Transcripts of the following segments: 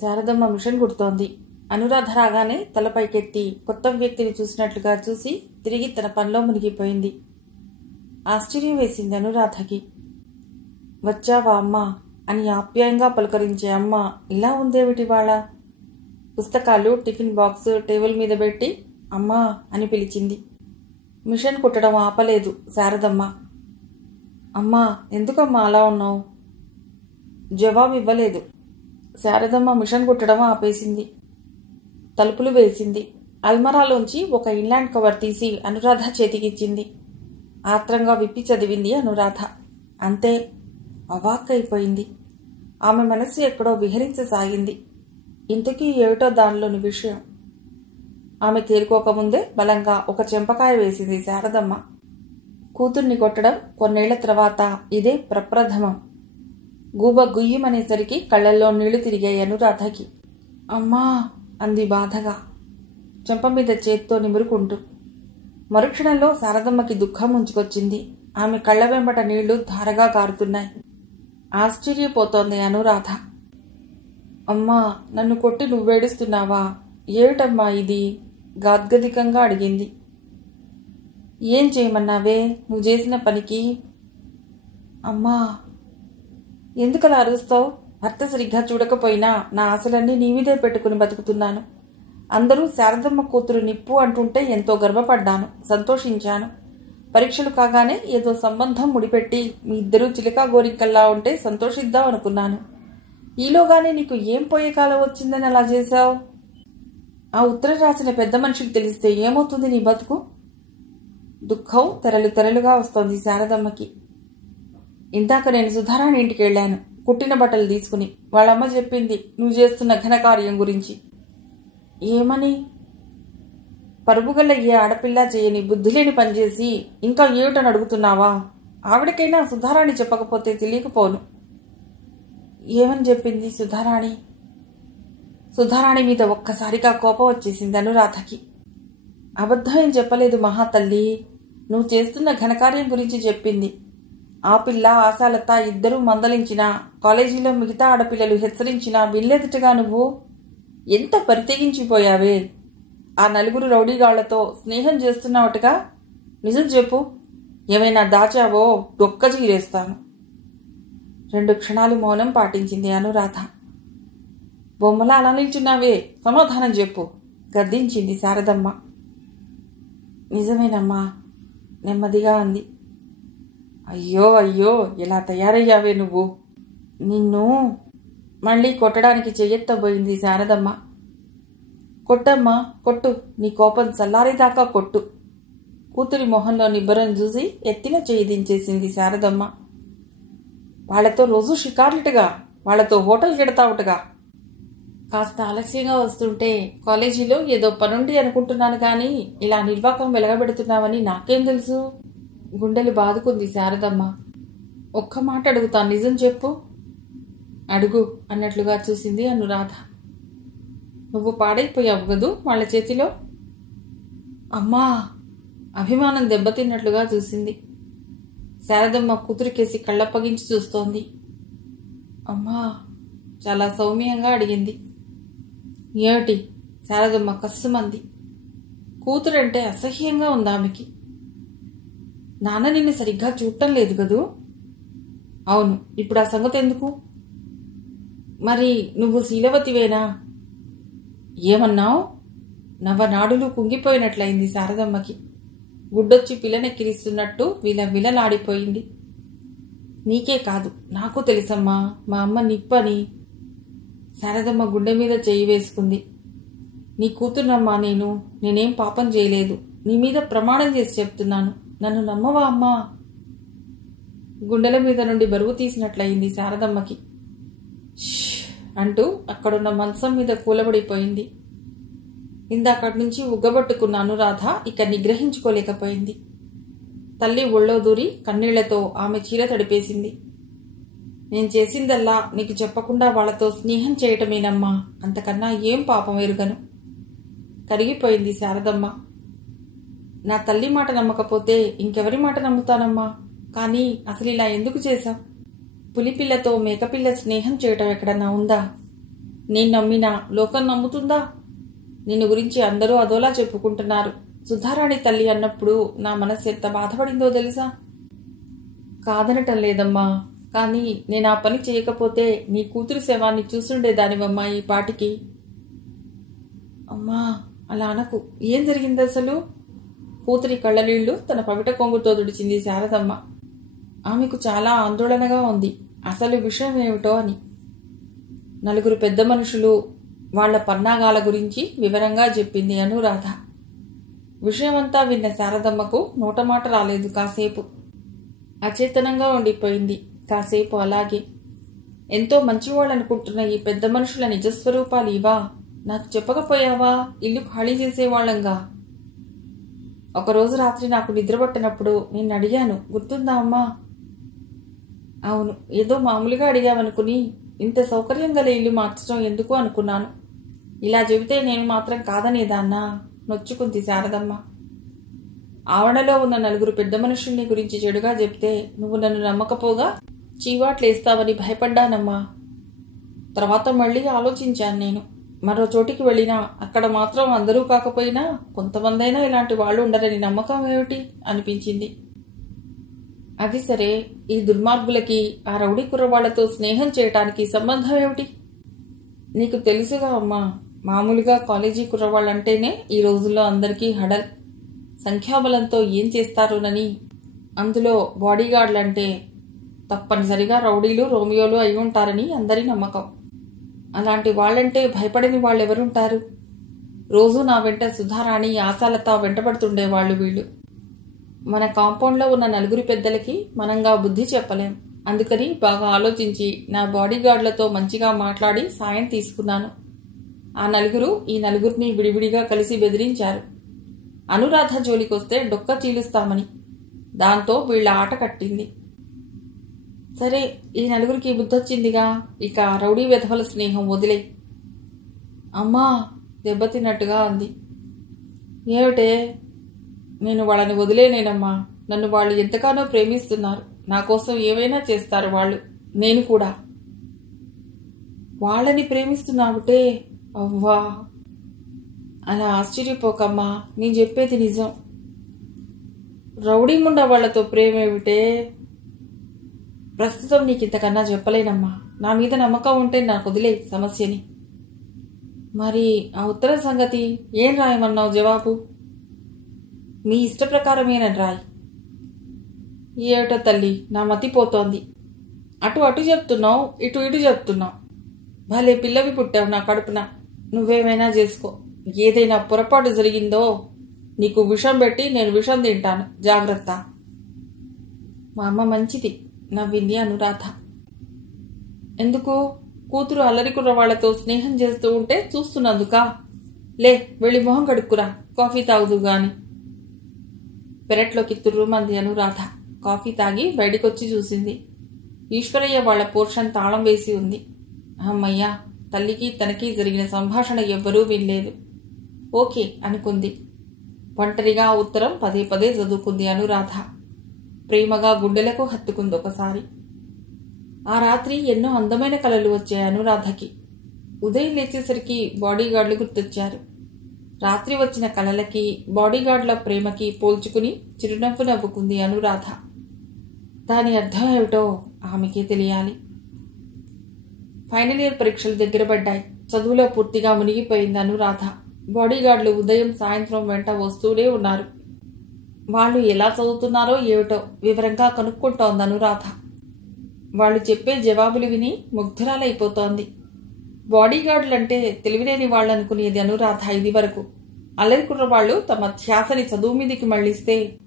Sharadamma machine కుడుతోంది. Anuradha రాగానే తలపైకెత్తి కొత్త వ్యక్తిని చూసినట్లుగా చూసి తిరిగి తన పనిలో మునిగిపోయింది. ఆశ్చర్యం వేసింది అనురాధకి. వచ్చావా అమ్మా అని ఆప్యాయంగా పలుకరించే అమ్మ ఇలా ఉందేమిటి వాళ్ళ? పుస్తకాలు టిఫిన్ బాక్స్ టేబుల్ మీద పెట్టి అమ్మా అని పిలిచింది. మిషన్ కుట్టడం ఆపలేదు శారదమ్మ. అమ్మా ఎందుకమ్మా అలా ఉన్నావు? జవాబు ఇవ్వలేదు. శారదమ్మ మిషన్ కుట్టడం ఆపేసింది. తలుపులు వేసింది. అల్మరాలోంచి ఒక ఇన్లాండ్ కవర్ తీసి అనురాధ చేతికిచ్చింది. ఆత్రంగా విప్పి చదివింది అనురాధ. అంతే, అవాక్కైపోయింది. ఆమె మనస్సు ఎక్కడో విహరించసాగింది. ఇంతకీ ఏమిటో దానిలోని విషయం? ఆమె తేరుకోకముందే బలంగా ఒక చెంపకాయ వేసింది శారదమ్మ. కూతుర్ని కొట్టడం కొన్నేళ్ల తర్వాత ఇదే ప్రప్రథమం. గూబ గుయ్యమనేసరికి కళ్లల్లో నీళ్లు తిరిగాయి అనురాధకి. అమ్మా అంది బాధగా, చెంప మీద చేత్తో నిమురుకుంటూ. మరుక్షణంలో శారదమ్మకి దుఃఖం ముంచుకొచ్చింది. ఆమె కళ్ల వెంబట నీళ్లు ధారగా కారుతున్నాయి. ఆశ్చర్యపోతోంది అనురాధ. అమ్మా నన్ను కొట్టి నువ్వేడుస్తున్నావా? ఏమిటమ్మా ఇది? గాద్గదికంగా అడిగింది. ఏం చేయమన్నావే నువ్వు చేసిన పనికి? అమ్మా ఎందుకలా అరుస్తావు? భర్త సరిగ్గా చూడకపోయినా నా ఆశలన్నీ నీ మీదే పెట్టుకుని బతుకుతున్నాను. అందరూ శారదమ్మ కూతురు నిప్పు అంటుంటే ఎంతో గర్వపడ్డాను, సంతోషించాను. పరీక్షలు కాగానే ఏదో సంబంధం ముడిపెట్టి మీ ఇద్దరూ చిలకా గోరింకల్లా ఉంటే సంతోషిద్దాం అనుకున్నాను. ఈలోగానే నీకు ఏం పోయే కాలం వచ్చిందని అలా చేశావు? ఆ ఉత్తరం రాసిన పెద్ద మనిషికి తెలిస్తే ఏమవుతుంది నీ బతుకు? దుఃఖం తెరలు తెరలుగా వస్తోంది శారదమ్మకి. ఇందాక నేను సుధారాణి ఇంటికి వెళ్ళాను కుట్టిన బట్టలు తీసుకుని. వాళ్ళమ్మ చెప్పింది నువ్వు చేస్తున్న ఘనకార్యం గురించి. ఏమని? పరుగుగల్ల ఏ ఆడపిల్ల చేయని బుద్ధిలేని పనిచేసి ఇంకా ఏమిటని అడుగుతున్నావా? ఆవిడకైనా సుధారాణి చెప్పకపోతే తెలియకపోను. ఏమని చెప్పింది సుధారాణి? సుధారాణి మీద ఒక్కసారిగా కోపం వచ్చేసింది అనురాధకి. అబద్ధం ఏం చెప్పలేదు మహాతల్లి, నువ్వు చేస్తున్న ఘనకార్యం గురించి చెప్పింది. ఆ పిల్ల ఆశాలత ఇద్దరూ మందలించినా, కాలేజీలో మిగతా ఆడపిల్లలు హెచ్చరించినా వినలేదుటగా నువ్వు. ఎంత పరితెగించిపోయావే. ఆ నలుగురు రౌడీగాళ్లతో స్నేహం చేస్తున్నావుటగా. నిజం చెప్పు, ఏమైనా దాచావో డొక్కజీరేస్తాను. 2 క్షణాలు మౌనం పాటించింది అనురాధ. బొమ్మలా అలా నిల్చున్నావే, సమాధానం చెప్పు గద్దించింది శారదమ్మ. నిజమేనమ్మా నెమ్మదిగా అంది. అయ్యో అయ్యో ఎలా తయారయ్యావే నువ్వు. నిన్ను మళ్ళీ కొట్టడానికి చెయ్యెత్తబోయింది శారదమ్మ. కొట్టమ్మా కొట్టు, నీ కోపం చల్లారేదాకా కొట్టు. కూతురి మొహంలో నిబ్బరం చూసి ఎత్తిన చెయ్యి దించేసింది శారదమ్మ. వాళ్లతో రోజు షికార్లుటగా, వాళ్లతో హోటల్ గెడతావుటగా. కాస్త ఆలస్యంగా వస్తుంటే కాలేజీలో ఏదో పనుండి అనుకుంటున్నాను కానీ ఇలా నిర్వాకం వెలగబెడుతున్నావని నాకేం తెలుసు? గుండెలు బాదుకుంది శారదమ్మ. ఒక్క మాట అడుగుతాను, నిజం చెప్పు. అడుగు అన్నట్లుగా చూసింది అనురాధ. నువ్వు పాడైపోయావు గదు వాళ్ళ చేతిలో. అమ్మా అభిమానం దెబ్బతిన్నట్లుగా చూసింది. శారదమ్మ కూతురికేసి కళ్ళప్పగించి చూస్తోంది. అమ్మా చాలా సౌమ్యంగా అడిగింది. ఏమిటి? శారదమ్మ కస్సుమంది. కూతురంటే అసహ్యంగా ఉంది ఆమెకి. నాన్న నిన్ను సరిగ్గా చూడటం లేదు కదూ? అవును, ఇప్పుడు ఆ సంగతి ఎందుకు? మరి నువ్వు శీలవతివేనా? ఏమన్నావు? నవనాడులు కుంగిపోయినట్లయింది శారదమ్మకి. గుడ్డొచ్చి పిల్లనెక్కిరిస్తున్నట్టు విలవిలలాడిపోయింది. నీకే కాదు నాకు తెలుసమ్మా, మా అమ్మ నిప్పని. శారదమ్మ గుండె మీద చెయ్యి వేసుకుంది. నీ కూతుర్నమ్మా నేనేం పాపం చేయలేదు. నీ మీద ప్రమాణం చేసి చెప్తున్నాను, నన్ను నమ్మవా అమ్మా? గుండెల మీద నుండి బరువు తీసినట్లయింది శారదమ్మకి. అంటూ అక్కడున్న మంచం మీద కూలబడిపోయింది. ఇందాకటి నుంచి ఉగ్గబట్టుకున్న అనురాధ ఇక నిగ్రహించుకోలేకపోయింది. తల్లి ఒళ్ళో దూరి కన్నీళ్లతో ఆమె చీర తడిపేసింది. నేను చేసిందల్లా నీకు చెప్పకుండా వాళ్లతో స్నేహం చేయటమేనమ్మా, అంతకన్నా ఏం పాపం ఎరుగను. కరిగిపోయింది శారదమ్మ. నా తల్లి మాట నమ్మకపోతే ఇంకెవరి మాట నమ్ముతానమ్మా? కానీ అసలు ఇలా ఎందుకు చేశావు? పులిపిల్లతో మేకపిల్ల స్నేహం చేయటం ఎక్కడన్నా ఉందా? నేను నమ్మినా లోకం నమ్ముతుందా? నిన్ను గురించి అందరూ అదోలా చెప్పుకుంటున్నారు. సుధారాణి తల్లి అన్నప్పుడు నా మనసు ఎంత బాధపడిందో తెలుసా? కాదనటం లేదమ్మా, కానీ నేను ఆ పని చేయకపోతే నీ కూతురు శవాన్ని చూసుండేదానివమ్మా ఈ పాటికి. అమ్మా అలా అనకు. ఏం జరిగింది అసలు? కూతురి కళ్ళనీళ్లు తన పవిట కొంగుతో తుడిచింది శారదమ్మ. ఆమెకు చాలా ఆందోళనగా ఉంది. అసలు విషయం ఏమిటో అని. నలుగురు పెద్ద మనుషులు వాళ్ల పన్నాగాల గురించి వివరంగా చెప్పింది అనురాధ. విషయమంతా విన్న శారదమ్మకు నోటమాట రాలేదు. కాసేపు అచేతనంగా ఉండిపోయింది. కాసేపు అలాగే. ఎంతో మంచివాళ్ళనుకుంటున్న ఈ పెద్ద మనుషుల నిజస్వరూపాలు ఇవా? నాకు చెప్పకపోయావా? ఇల్లు ఖాళీ చేసేవాళ్లంగా. ఒకరోజు రాత్రి నాకు నిద్రపట్టినప్పుడు నిన్ను అడిగాను, గుర్తుందా అమ్మా? అవును, ఏదో మామూలుగా అడిగావనుకుని ఇంత సౌకర్యం గల ఇల్లు మార్చడం ఎందుకు అనుకున్నాను. ఇలా చెబితే నేను మాత్రం కాదనేదాన్నా? నొచ్చుకుంది శారదమ్మ. ఆవరణలో ఉన్న నలుగురు పెద్ద మనుషుల్ని గురించి చెడుగా చెప్తే నువ్వు నన్ను నమ్మకపోగా చీవాట్లేస్తావని భయపడ్డానమ్మా. తర్వాత మళ్ళీ ఆలోచించాను నేను. మరో చోటికి వెళ్ళినా అక్కడ మాత్రం అందరూ కాకపోయినా కొంతమందైనా ఇలాంటి వాళ్ళు ఉండరని నమ్మకం ఏమిటి అనిపించింది. అది సరే, ఈ దుర్మార్గులకి ఆ రౌడీ కుర్రవాళ్లతో స్నేహం చేయటానికి సంబంధం ఏమిటి? నీకు తెలుసుగా అమ్మా, మామూలుగా కాలేజీ కుర్రవాళ్ళంటేనే ఈ రోజుల్లో అందరికీ హడల్. సంఖ్యాబలంతో ఏం చేస్తారోనని. అందులో బాడీగార్డులంటే తప్పనిసరిగా రౌడీలు రోమియోలు అయి ఉంటారని అందరి నమ్మకం. అలాంటి వాళ్లంటే భయపడని వాళ్ళెవరుంటారు? రోజూ నా వెంట సుధారాణి, ఆశాలత వెంటబడుతుండేవాళ్లు వీళ్ళు. మన కాంపౌండ్లో ఉన్న నలుగురి పెద్దలకి మనంగా బుద్ధి చెప్పలేం. అందుకని బాగా ఆలోచించి నా బాడీగార్డులతో మంచిగా మాట్లాడి సాయం తీసుకున్నాను. ఆ నలుగురు ఈ నలుగురిని విడివిడిగా కలిసి బెదిరించారు. అనురాధ జోలికొస్తే డొక్క చీలుస్తామని. దాంతో వీళ్ల ఆట కట్టింది. సరే, ఈ నలుగురికి బుద్ధొచ్చిందిగా, ఇక రౌడీ వెధవల స్నేహం వదిలే. అమ్మా దెబ్బతిన్నట్టుగా అంది. ఏమిటే? నేను వాళ్ళని వదిలేనేనమ్మా. నన్ను వాళ్ళు ఎంతగానో ప్రేమిస్తున్నారు. నా కోసం ఏమైనా చేస్తారు వాళ్ళు. నేను కూడా. వాళ్ళని ప్రేమిస్తున్నావుటే? అవ్వా, అలా ఆశ్చర్యపోకమ్మా, నేను చెప్పేది నిజం. రౌడీ ముండా వాళ్లతో ప్రేమేమిటే? ప్రస్తుతం నీకింతకన్నా చెప్పలేనమ్మా. నా మీద నమ్మకం ఉంటే నాకు వదిలే సమస్యని. మరి ఆ ఉత్తరం సంగతి ఏం రాయమన్నావు జవాబు? మీ ఇష్ట ప్రకారమేనని రాయి. ఏమిటో తల్లి, నా మతిపోతోంది. అటు అటు చెప్తున్నావు, ఇటు ఇటు చెప్తున్నావు. భలే పిల్లవి పుట్టావు నా కడుపున. నువ్వేమైనా చేసుకో. ఏదైనా పొరపాటు జరిగిందో నీకు విషం పెట్టి నేను విషం తింటాను. జాగ్రత్త. మా అమ్మ మంచిది, నవ్వింది అనురాధ. ఎందుకు? కూతురు అల్లరికుర్ర వాళ్లతో స్నేహం చేస్తూ ఉంటే చూస్తున్నందుకా? లే, వెళ్ళి మొహం కడుక్కురా, కాఫీ తాగుదు గాని. పెరట్లోకి తుర్రుమంది అనురాధ. కాఫీ తాగి బయటికొచ్చి చూసింది. ఈశ్వరయ్య వాళ్ల పోర్షన్ తాళం వేసి ఉంది. అమ్మయ్యా, తల్లికి తనకి జరిగిన సంభాషణ ఎవ్వరూ వినలేదు. ఓకే అనుకుంది. ఒంటరిగా ఉత్తరం పదే పదే చదువుకుంది అనురాధ. ప్రేమగా గుండెలకు హత్తుకుంది ఒకసారి. ఆ రాత్రి ఎన్నో అందమైన కలలు వచ్చాయి అనురాధకి. ఉదయం లేచేసరికి బాడీగార్డులు గుర్తొచ్చారు. రాత్రి వచ్చిన కలలకి బాడీగార్డుల ప్రేమకి పోల్చుకుని చిరునవ్వు నవ్వుకుంది అనురాధ. దాని అర్థం ఏమిటో ఆమెకే తెలియాలి. ఫైనల్ ఇయర్ పరీక్షలు దగ్గర పడ్డాయి. చదువులో పూర్తిగా మునిగిపోయింది అనురాధ. బాడీగార్డులు ఉదయం సాయంత్రం వెంట వస్తూనే ఉన్నారు. వాళ్ళు ఎలా చదువుతున్నారో ఏమిటో వివరంగా కనుక్కుంటోంది అనురాధ. వాళ్ళు చెప్పే జవాబులు విని ముగ్ధురాలైపోతోంది. బాడీగార్డులంటే తెలివిలేని వాళ్ళనుకునేది అనురాధ ఇది వరకు. అల్లరికుర్ర వాళ్ళు తమ ధ్యాసని చదువు మీదికి మళ్లిస్తే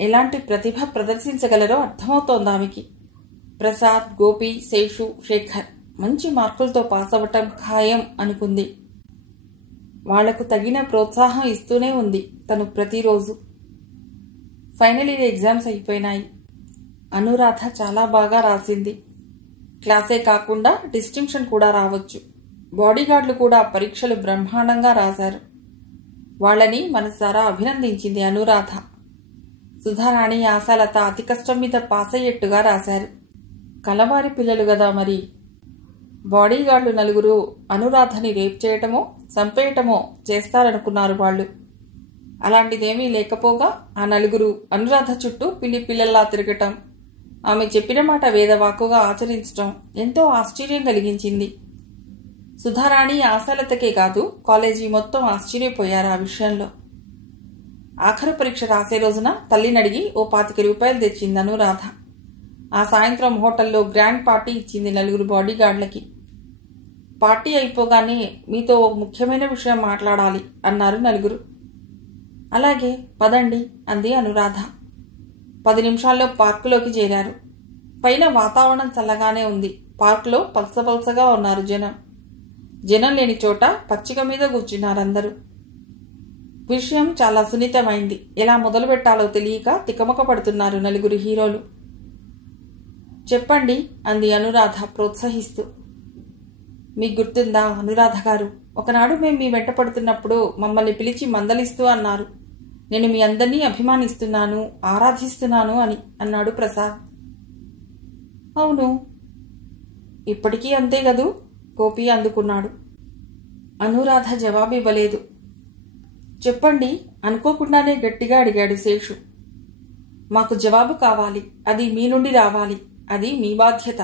ఎలాంటి ప్రతిభ ప్రదర్శించగలరో అర్థమవుతోంది ఆమెకి. ప్రసాద్, గోపి, శేషు, శేఖర్ మంచి మార్కులతో పాస్ అవ్వటం ఖాయం అనుకుంది. వాళ్లకు తగిన ప్రోత్సాహం ఇస్తూనే ఉంది తను ప్రతిరోజు. ఫైనల్ ఇయర్ ఎగ్జామ్స్ అయిపోయినాయి. అనురాధ చాలా బాగా రాసింది. క్లాసే కాకుండా డిస్టింక్షన్ కూడా రావచ్చు. బాడీగార్డులు కూడా పరీక్షలు బ్రహ్మాండంగా రాశారు. వాళ్ళని మనసారా అభినందించింది అనురాధ. సుధారాణి, ఆశాలత అతి కష్టం మీద పాస్ అయ్యేట్టుగా రాశారు. కలవారి పిల్లలు గదా మరి. బాడీగార్డులు నలుగురు అనురాధని రేప్ చేయటమో చంపేయటమో చేస్తారనుకున్నారు వాళ్ళు. అలాంటిదేమీ లేకపోగా ఆ నలుగురు అనురాధ చుట్టూ పిల్లల్లా తిరగటం, ఆమె చెప్పిన మాట వేదవాక్కుగా ఆచరించటం ఎంతో ఆశ్చర్యం కలిగించింది. సుధారాణి, ఆశాలతకే కాదు కాలేజీ మొత్తం ఆశ్చర్యపోయారు ఆ విషయంలో. ఆఖరు పరీక్ష రాసే రోజున తల్లినడిగి ఓ 25 రూపాయలు తెచ్చింది అనురాధ. ఆ సాయంత్రం హోటల్లో గ్రాండ్ పార్టీ ఇచ్చింది నలుగురు బాడీగార్డులకి. పార్టీ అయిపోగానే మీతో ఒక ముఖ్యమైన విషయం మాట్లాడాలి అన్నారు నలుగురు. అలాగే పదండి అంది అనురాధ. 10 నిమిషాల్లో పార్కులోకి చేరారు. పైన వాతావరణం చల్లగానే ఉంది. పార్కులో పల్సపల్సగా ఉన్నారు జనం. జనం లేని చోట పచ్చిక మీద కూర్చున్నారందరూ. విషయం చాలా సున్నితమైంది. ఎలా మొదలు పెట్టాలో తెలియక తికమక పడుతున్నారు నలుగురు హీరోలు. చెప్పండి అంది అనురాధ ప్రోత్సహిస్తూ. మీకు గుర్తుందా అనురాధ గారు, ఒకనాడు మేము మీ వెంట పడుతున్నప్పుడు మమ్మల్ని పిలిచి మందలిస్తూ అన్నారు, నేను మీ అందరినీ అభిమానిస్తున్నాను, ఆరాధిస్తున్నాను అని అన్నాడు ప్రసాద్. అవును, ఇప్పటికీ అంతే గదూ గోపి అందుకున్నాడు. అనురాధ జవాబు ఇవ్వలేదు. చెప్పండి అనుకోకుండానే గట్టిగా అడిగాడు శేషు. మాకు జవాబు కావాలి, అది మీ నుండి రావాలి, అది మీ బాధ్యత.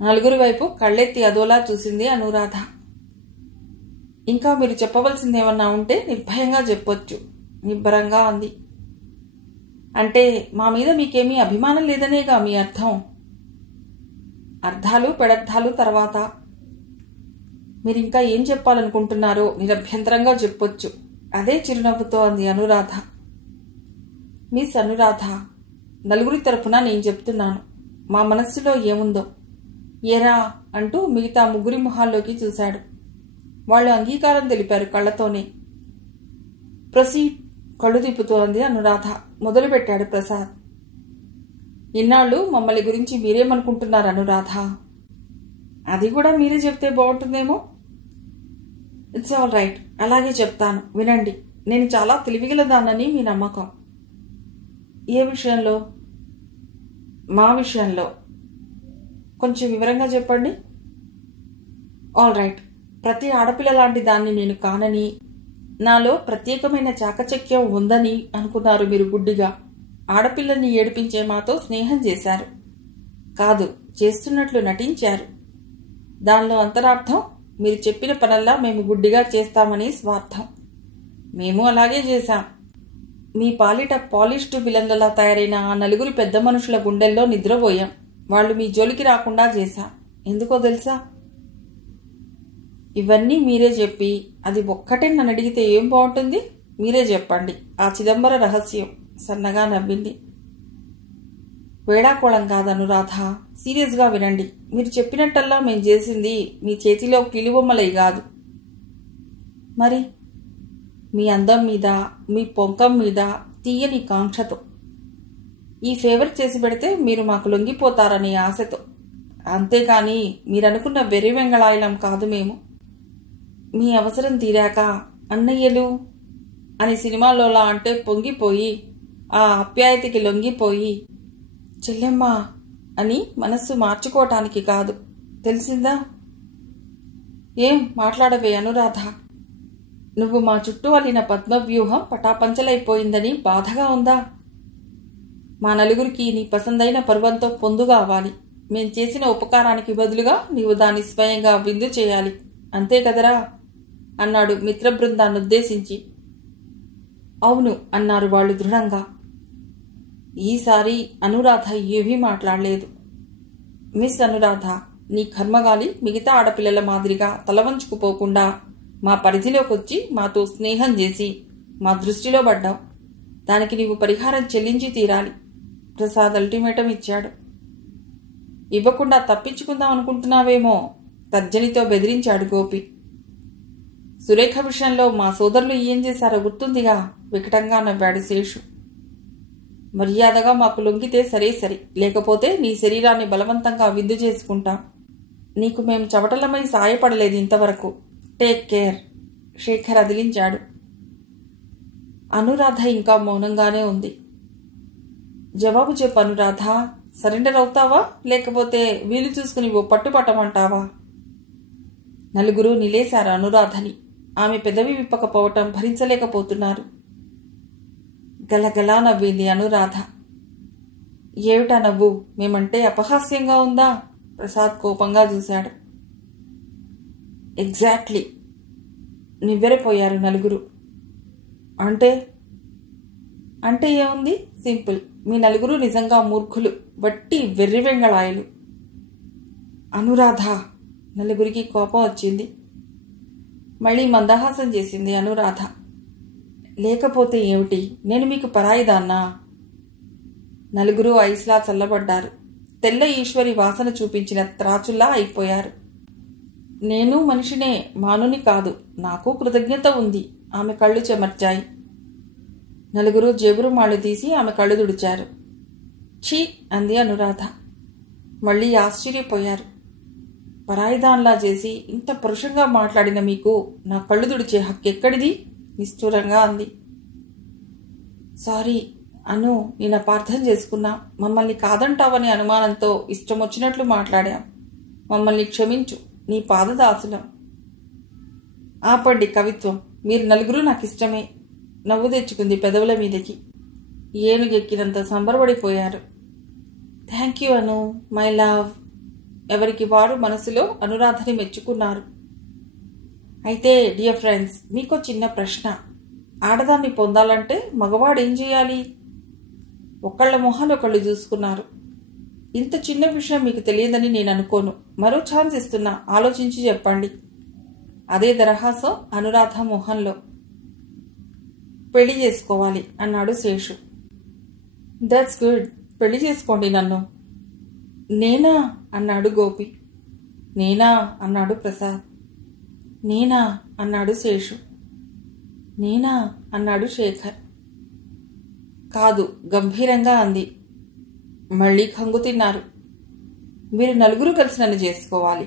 నలుగురి వైపు కళ్ళెత్తి అదోలా చూసింది అనురాధ. ఇంకా మీరు చెప్పవలసిందేమన్నా ఉంటే నిర్భయంగా చెప్పొచ్చు నిబ్బరంగా అంది. అంటే మా మీద మీకేమీ అభిమానం లేదనేగా మీ అర్థం? అర్థాలు పెడర్థాలు తర్వాత. మీరింకా ఏం చెప్పాలనుకుంటున్నారో నిరభ్యంతరంగా చెప్పొచ్చు అదే చిరునవ్వుతో అంది అనురాధ. మిస్ అనురాధ, నలుగురి తరపున నేను చెప్తున్నాను. మా మనస్సులో ఏముందో. ఏరా అంటూ మిగతా ముగ్గురి మొహాల్లోకి చూశాడు. వాళ్ళు అంగీకారం తెలిపారు కళ్లతోనే. ప్రొసీడ్ కళ్ళు తిప్పుతూ అంది అనురాధ. మొదలుపెట్టాడు ప్రసాద్. ఇన్నాళ్ళు మమ్మల్ని గురించి మీరేమనుకుంటున్నారు అనురాధ? అది కూడా మీరే చెప్తే బాగుంటుందేమో. ఇట్స్ ఆల్ రైట్, అలాగే చెప్తాను వినండి. నేను చాలా తెలివిగలదానని మీ నమ్మకం. ఏ విషయంలో? మా విషయంలో. కొంచెం వివరంగా చెప్పండి. ఆల్ రైట్, ప్రతి ఆడపిల్ల లాంటి దాన్ని నేను కానని, నాలో ప్రత్యేకమైన చాకచక్యం ఉందని అనుకున్నారు మీరు గుడ్డిగా. ఆడపిల్లని ఏడిపించే మాతో స్నేహం చేశారు. కాదు, చేస్తున్నట్లు నటించారు. దానిలో అంతరార్థం మీరు చెప్పిన పనల్లా మేము గుడ్డిగా చేస్తామని స్వార్థం. మేము అలాగే చేశాం. మీ పాలిట పాలిష్డ్ విలన్లలా తయారైన ఆ నలుగురు పెద్ద మనుషుల గుండెల్లో నిద్రపోయాం. వాళ్ళు మీ జోలికి రాకుండా చేశాం. ఎందుకో తెలుసా? ఇవన్నీ మీరే చెప్పి అది ఒక్కటే నన్ను అడిగితే ఏం బాగుంటుంది? మీరే చెప్పండి ఆ చిదంబర రహస్యం. సన్నగా నవ్వింది. వేళాకోళం కాదు అనురాధ, సీరియస్గా వినండి. మీరు చెప్పినట్టల్లా మేం చేసింది మీ చేతిలో కిలిబొమ్మలై కాదు. మరి మీ అందం మీద, మీ పొంకం మీద తీయని కాంక్షతో. ఈ ఫేవర్ చేసి పెడితే మీరు మాకు లొంగిపోతారనే ఆశతో. అంతేకాని మీరనుకున్న వెర్రి వెంగళాయలం కాదు మేము. మీ అవసరం తీరాక అన్నయ్యలు అని సినిమాలోలా అంటే పొంగిపోయి, ఆ ఆప్యాయతకి లొంగిపోయి చెల్లెమ్మా అని మనస్సు మార్చుకోవటానికి కాదు. తెలిసిందా? ఏం మాట్లాడవే అనురాధ? నువ్వు మా చుట్టూ అల్లిన పద్మవ్యూహం పటాపంచలైపోయిందని బాధగా ఉందా? మా నలుగురికి నీ పసందైన పర్వంతో పొందుగా అవ్వాలి. మేం చేసిన ఉపకారానికి బదులుగా నీవు దాన్ని స్వయంగా విందు చేయాలి. అంతే కదరా అన్నాడు మిత్ర బృందాన్నుద్దేశించి. అవును అన్నారు వాళ్ళు దృఢంగా. ఈసారి అనురాధ ఏమీ మాట్లాడలేదు. మిస్ అనురాధ, నీ కర్మగాలి మిగతా ఆడపిల్లల మాదిరిగా తలవంచుకుపోకుండా మా పరిధిలోకొచ్చి మాతో స్నేహం చేసి మా దృష్టిలో పడ్డావు. దానికి నీవు పరిహారం చెల్లించి తీరాలి. ప్రసాద్ అల్టిమేటం ఇచ్చాడు. ఇవ్వకుండా తప్పించుకుందాం అనుకుంటున్నావేమో తర్జనితో బెదిరించాడు గోపి. సురేఖ విషయంలో మా సోదరులు ఏం చేశారో గుర్తుందిగా వికటంగా నవ్వాడు శేషు. మర్యాదగా మాకు లొంగితే సరే సరి, లేకపోతే నీ శరీరాన్ని బలవంతంగా విందు చేసుకుంటాం. నీకు మేం చవటలమై సాయపడలేదు ఇంతవరకు. Take care. శేఖర్ అదిలించాడు. అనురాధ ఇంకా మౌనంగానే ఉంది. జవాబు చెప్పు అనురాధ, సరెండర్ అవుతావా, లేకపోతే వీలు చూసుకుని ఓ పట్టుపట్టమంటావా? నలుగురు నిలేశారు అనురాధని. ఆమె పెదవి విప్పకపోవటం భరించలేకపోతున్నారు. గలగలా నవ్వింది అనురాధ. ఏమిటా నవ్వు? మేమంటే అపహాస్యంగా ఉందా? ప్రసాద్ కోపంగా చూశాడు. ఎగ్జాక్ట్లీ, నివ్వెరపోయారు నలుగురు. అంటే అంటే ఏముంది? సింపుల్. మీ నలుగురు నిజంగా మూర్ఖులు, వట్టి వెర్రి వెంగళాయలు. అనురాధ! నలుగురికి కోపం వచ్చింది. మళ్ళీ మందహాసం చేసింది అనురాధ. లేకపోతే ఏమిటి? నేను మీకు పరాయిదాన్నా? నలుగురు ఐస్లా చల్లబడ్డారు. తెల్ల ఈశ్వరి వాసన చూపించిన త్రాచుల్లా అయిపోయారు. నేను మనిషినే, మానుని కాదు. నాకు కృతజ్ఞత ఉంది. ఆమె కళ్ళు చెమర్చాయి. నలుగురు జేబురుమాళ్ళు తీసి ఆమె కళ్ళు తుడిచారు. ఛీ అంది అనురాధ. మళ్ళీ ఆశ్చర్యపోయారు. పరాయిదాన్లా చేసి ఇంత పురుషంగా మాట్లాడిన మీకు నా కళ్ళు తుడిచే హక్కెక్కడిది? నిష్ఠూరంగా అంది. సారీ అను, నేను అపార్థం చేసుకున్నా. మమ్మల్ని కాదంటావనే అనుమానంతో ఇష్టం వచ్చినట్లు మాట్లాడాం. మమ్మల్ని క్షమించు. నీ పాదదాసులం. ఆపండి కవిత్వం. మీరు నలుగురు నాకిష్టమే. నవ్వు తెచ్చుకుంది పెదవుల మీదకి. ఏనుగెక్కినంత సంబరపడిపోయారు. Thank you Anu, my love. ఎవరికి వారు మనసులో అనురాధని మెచ్చుకున్నారు. అయితే డియర్ ఫ్రెండ్స్, మీకో చిన్న ప్రశ్న. ఆడదాన్ని పొందాలంటే మగవాడేం చేయాలి? ఒకళ్ళ మొహాలు ఒకళ్ళు చూసుకున్నారు. ఇంత చిన్న విషయం మీకు తెలియదని నేను అనుకోను. మరో ఛాన్స్ ఇస్తున్నా, ఆలోచించి చెప్పండి. అదే దరహాసం అనురాధ మొహంలో. పెళ్లి చేసుకోవాలి అన్నాడు శేషు. That's good. పెళ్లి చేసుకోండి నన్ను. నేనా అన్నాడు గోపి. నేనా అన్నాడు ప్రసాద్. నేనా అన్నాడు శేషు. నేనా అన్నాడు శేఖర్. కాదు, గంభీరంగా అంది. మళ్ళీ కంగు తిన్నారు. మీరు నలుగురు కలిసి నన్ను చేసుకోవాలి.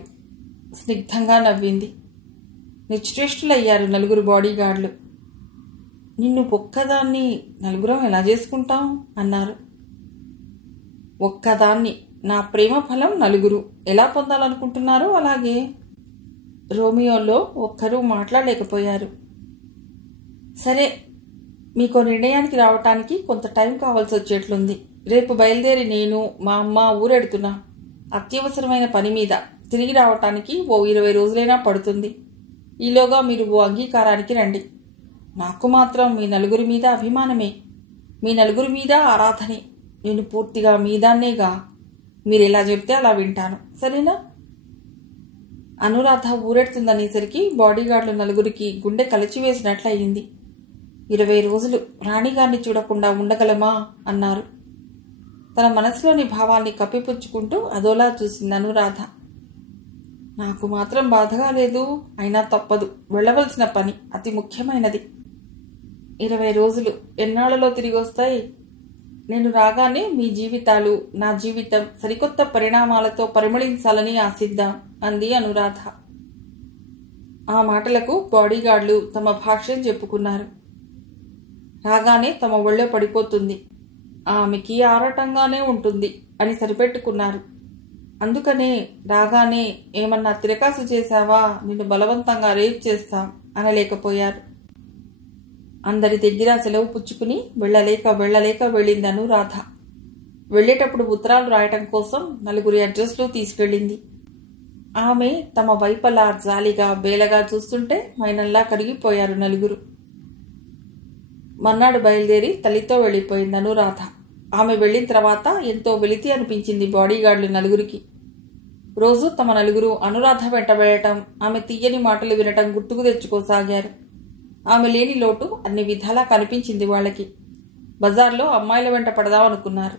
స్నిగ్ధంగా నవ్వింది. నిశ్చేష్టులయ్యారు నలుగురు బాడీగార్డులు. నిన్ను ఒక్కదాన్ని నలుగురం ఎలా చేసుకుంటాం అన్నారు. ఒక్కదాన్ని. నా ప్రేమ ఫలం నలుగురు. ఎలా పొందాలనుకుంటున్నారో అలాగే. రోమియోలో ఒక్కరూ మాట్లాడలేకపోయారు. సరే, మీకో నిర్ణయానికి రావటానికి కొంత టైం కావాల్సి వచ్చేట్లుంది. రేపు బయలుదేరి నేను మా అమ్మ ఊరెడుతున్నా. అత్యవసరమైన పని మీద. తిరిగి రావటానికి ఓ 20 రోజులైనా పడుతుంది. ఈలోగా మీరు ఓ అంగీకారానికి రండి. నాకు మాత్రం మీ నలుగురి మీద అభిమానమే. మీ నలుగురి మీద ఆరాధనే. నేను పూర్తిగా మీదాన్నేగా. మీరెలా చెప్తే అలా వింటాను. సరేనా? అనురాధ ఊరెడుతుందనేసరికి బాడీగార్డులు నలుగురికి గుండె కలిచివేసినట్లయింది. 20 రోజులు రాణిగారిని చూడకుండా ఉండగలమా అన్నారు. తన మనసులోని భావాల్ని కప్పిపుచ్చుకుంటూ అదోలా చూసింది అనురాధ. నాకు మాత్రం బాధగా లేదు. అయినా తప్పదు. వెళ్లవలసిన పని అతి ముఖ్యమైనది. 20 రోజులు ఎన్నాళ్లలో తిరిగి వస్తాయి? నేను రాగానే మీ జీవితాలు, నా జీవితం సరికొత్త పరిణామాలతో పరిమళించాలని ఆశిద్దాం అంది అనురాధ. ఆ మాటలకు బాడీగార్డులు తమ భాష్యం చెప్పుకున్నారు. రాగానే తమ ఒళ్ళో పడిపోతుంది, ఆమెకి ఆరాటంగానే ఉంటుంది అని సరిపెట్టుకున్నారు. అందుకనే రాగానే ఏమన్నా తిరకాసు చేశావా, నిన్ను బలవంతంగా రేప్ చేస్తాం అనలేకపోయారు. అందరి దగ్గర సెలవు పుచ్చుకుని వెళ్ళలేక వెళ్ళింది అనురాధ. వెళ్లేటప్పుడు ఉత్తరాలు రాయటం కోసం 4 అడ్రస్లు తీసుకెళ్ళింది. ఆమె తమ వైపలా జాలిగా బేలగా చూస్తుంటే మైనల్లా కడిగిపోయారు నలుగురు. మన్నాడు బయలుదేరి తల్లితో వెళ్లిపోయింది అనురాధ. ఆమె వెళ్లిన తర్వాత ఎంతో వెలితి అనిపించింది బాడీగార్డులు నలుగురికి. రోజు తమ నలుగురు అనురాధ వెంట వెళ్లటం, ఆమె తీయని మాటలు వినటం గుర్తుకు తెచ్చుకోసాగారు. ఆమె లేని లోటు అన్ని విధాలా కనిపించింది వాళ్ళకి. బజార్లో అమ్మాయిల వెంట పడదామనుకున్నారు.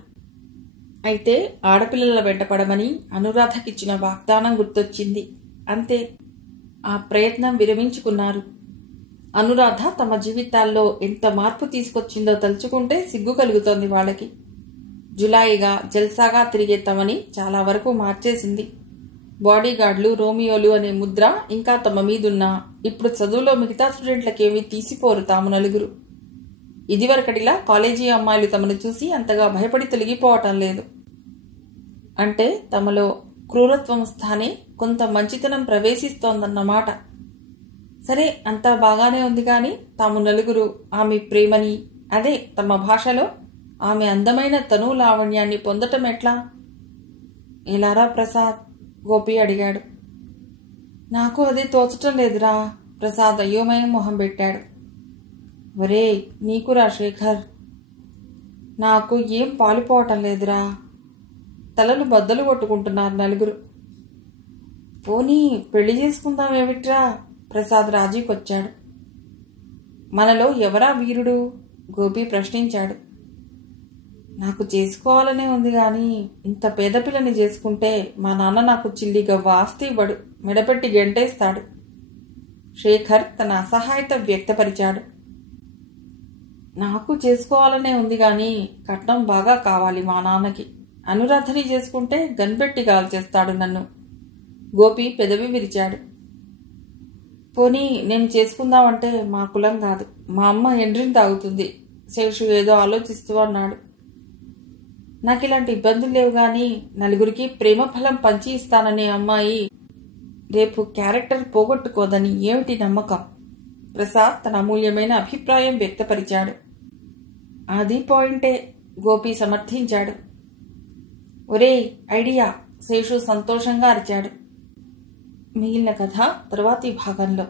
అయితే ఆడపిల్లల వెంట పడమని అనురాధకిచ్చిన వాగ్దానం గుర్తొచ్చింది. అంతే, ఆ ప్రయత్నం విరమించుకున్నారు. అనురాధ తమ జీవితాల్లో ఎంత మార్పు తీసుకొచ్చిందో తలుచుకుంటే సిగ్గు కలుగుతోంది వాళ్ళకి. జులాయిగా జల్సాగా తిరిగే తమని చాలా వరకు మార్చేసింది. బాడీగార్డులు, రోమియోలు అనే ముద్ర ఇంకా తమ మీదున్నా ఇప్పుడు చదువులో మిగతా స్టూడెంట్లకేమీ తీసిపోరు తాము నలుగురు. ఇదివరకటిలా కాలేజీ అమ్మాయిలు తమను చూసి అంతగా భయపడి తొలగిపోవటం లేదు. అంటే తమలో క్రూరత్వం స్థానే కొంత మంచితనం ప్రవేశిస్తోందన్నమాట. సరే, అంతా బాగానే ఉంది కానీ తాము నలుగురు ఆమె ప్రేమని, అదే తమ భాషలో ఆమె అందమైన తను లావణ్యాన్ని పొందటం ఎట్లా? ఎలారా ప్రసాద్? గోపి అడిగాడు. నాకు అదే తోచటం లేదురా. ప్రసాద్ అయోమయం మొహం పెట్టాడు. ఒరే నీకురా శేఖర్. నాకు ఏం పాలుపోవటం లేదురా. తలలు బద్దలు కొట్టుకుంటున్నారు నలుగురు. పోనీ పెళ్లి చేసుకుందామేమిట్రా? ప్రసాద్ రాజీకొచ్చాడు. మనలో ఎవరా వీరుడు? గోపి ప్రశ్నించాడు. నాకు చేసుకోవాలనే ఉంది గాని ఇంత పేద పిల్లని చేసుకుంటే మా నాన్న నాకు చిల్లిగవ్వ ఆస్తి ఇవ్వడు, మెడపెట్టి గెంటేస్తాడు. శేఖర్ తన అసహాయత వ్యక్తపరిచాడు. నాకు చేసుకోవాలనే ఉంది గాని కట్నం బాగా కావాలి మా నాన్నకి. అనురాధని చేసుకుంటే గన్పెట్టి కాల్చేస్తాడు నన్ను. గోపి పెదవి విరిచాడు. పోనీ నేను చేసుకుందామంటే మా కులం కాదు, మా అమ్మ ఎండ్రిని తాగుతుంది. శేషు ఏదో ఆలోచిస్తూ అన్నాడు. నాకు ఇలాంటి ఇబ్బందులు లేవు గాని నలుగురికి ప్రేమ ఫలం పంచి ఇస్తాననే అమ్మాయి రేపు క్యారెక్టర్ పోగొట్టుకోదని ఏమిటి నమ్మకం? ప్రసాద్ తన అమూల్యమైన అభిప్రాయం వ్యక్తపరిచాడు. అది పాయింటే, గోపి సమర్థించాడు. ఒరేయ్ ఐడియా! శేషు సంతోషంగా అరిచాడు. మిగిలిన కథ తర్వాతి భాగంలో.